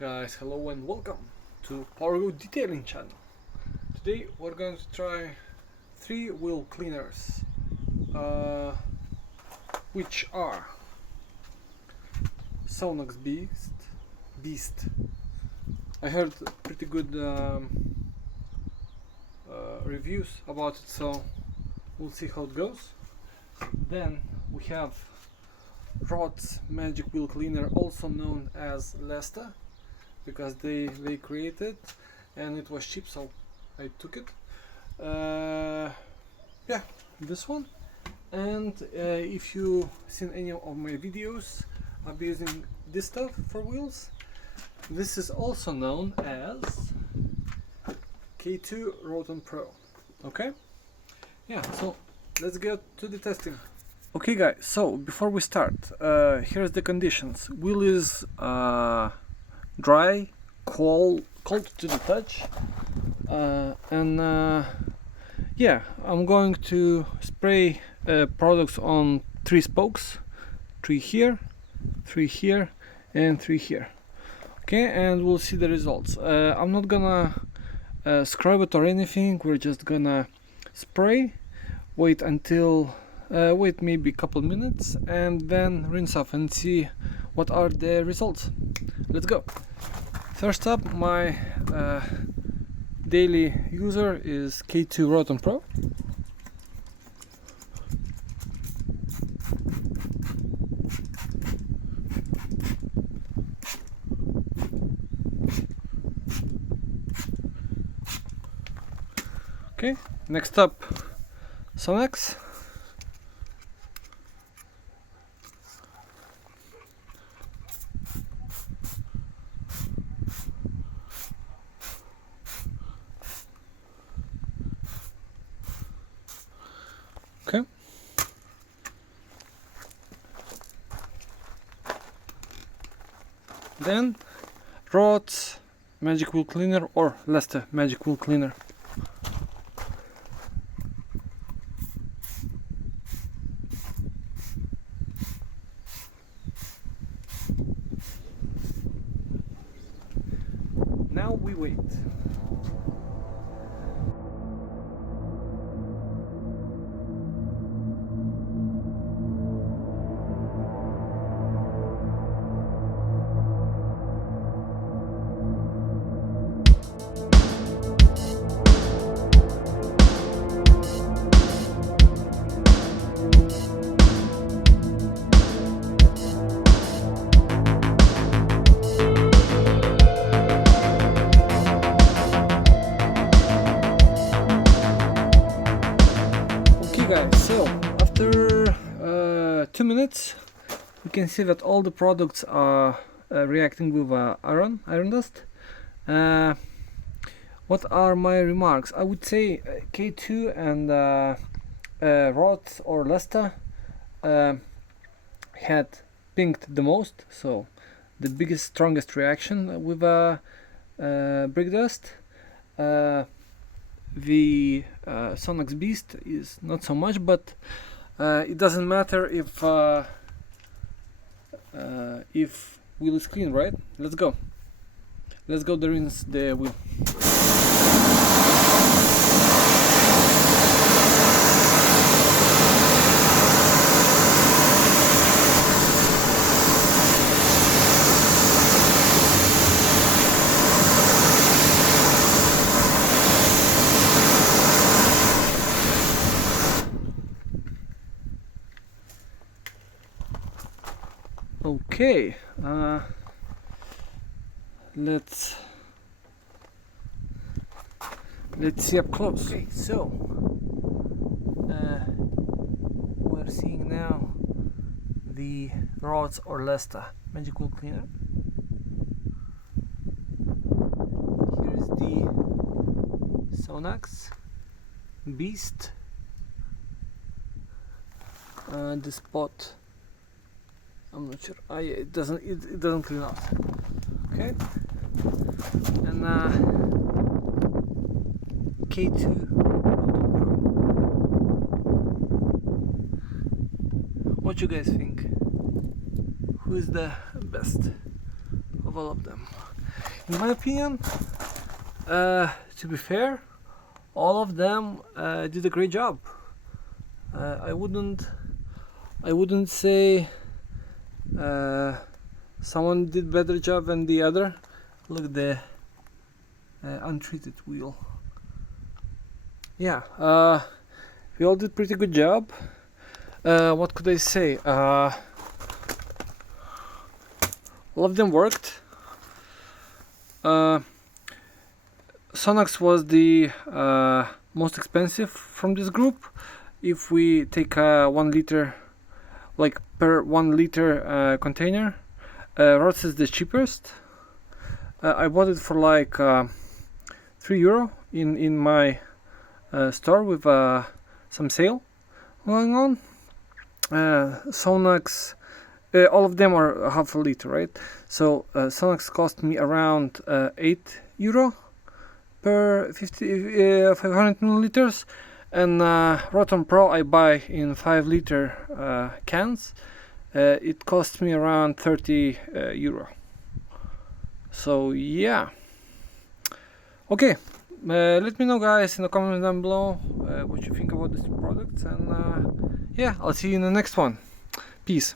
Guys, hello and welcome to PowerGo detailing channel. Today we're going to try 3 wheel cleaners, which are Sonax Beast. I heard pretty good reviews about it, so we'll see how it goes. Then we have Rotz Magic Wheel Cleaner, also known as Lesta, because they created and it was cheap, so I took it. Yeah, this one. And if you've seen any of my videos, I'll be using this stuff for wheels. This is also known as K2 Roton Pro. Okay? Yeah, so let's get to the testing. Okay guys, so before we start, here's the conditions. Wheel is dry, cold to the touch, and yeah, I'm going to spray products on 3 spokes, 3 here, 3 here, and 3 here. Okay, and we'll see the results. I'm not gonna scrub it or anything. We're just gonna spray, wait maybe a couple minutes, and then rinse off and see what are the results. Let's go. First up, my daily user is K2 Roton Pro. Okay, next up, Sonax. Okay. Then Rotz Magic Wheel Cleaner or Lesta Magic Wheel Cleaner. Now we wait. Guys, so after 2 minutes we can see that all the products are reacting with iron dust. What are my remarks? I would say K2 and Rotz or Lesta had pinked the most, so the biggest, strongest reaction with brick dust. The Sonax Beast is not so much, but it doesn't matter if wheel is clean, right? Let's go rinse the wheel. Okay, let's see up close. Okay, so we're seeing now the Rotz or Lesta Magic Wheel Cleaner. Here's the Sonax Beast. The spot, I'm not sure. It doesn't clean out. Okay, and K2 Roton Pro. What you guys think? Who is the best of all of them? in my opinion, to be fair, all of them did a great job. I wouldn't say someone did better job than the other. Look at the untreated wheel. Yeah, we all did pretty good job. What could I say? All of them worked. Sonax was the most expensive from this group. If we take 1 liter, like per 1 liter container, Rotz is the cheapest. I bought it for like €3 in my store with some sale going on. Sonax, all of them are half a liter, right? So Sonax cost me around €8 per 500 milliliters, and Roton Pro I buy in 5 liter cans. It cost me around €30. So yeah. Okay, let me know guys in the comments down below what you think about these products, and yeah, I'll see you in the next one. Peace.